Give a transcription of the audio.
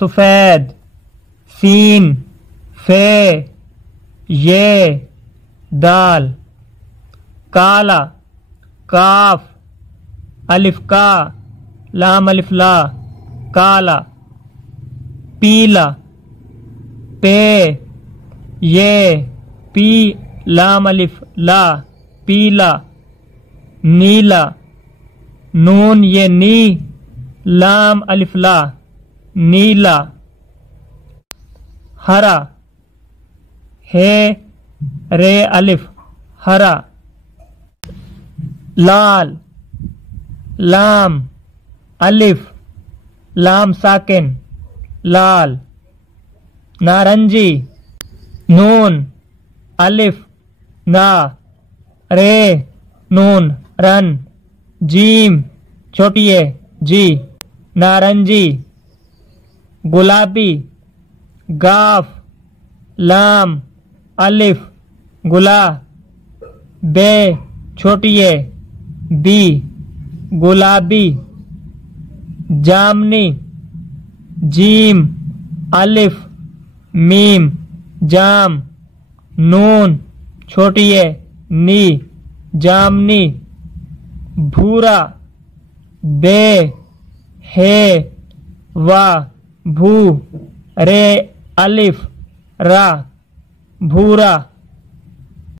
सफेद, सीन, फे, ये, दाल। काला, काफ, अलिफ का, लाम अलिफ ला, काला। पीला, पे, ये, पी, लाम अलिफ ला, पीला। नीला, नून ये नी, लाम अलिफ ला, नीला। हरा, हे, रे अलिफ, हरा। लाल, लाम अलिफ लाम साकिन, लाल। नारंगी, नून अलिफ ना, रे नून रन, जीम छोटी है जी, नारंगी। गुलाबी, गाफ, लाम अलिफ गुला, बे छोटी है बी, गुलाबी। जामनी, जीम अलिफ मीम, जाम। नून छोटी है नी, जामनी। भूरा, बे, हे, वा, भू, रे अलिफ रा, भूरा।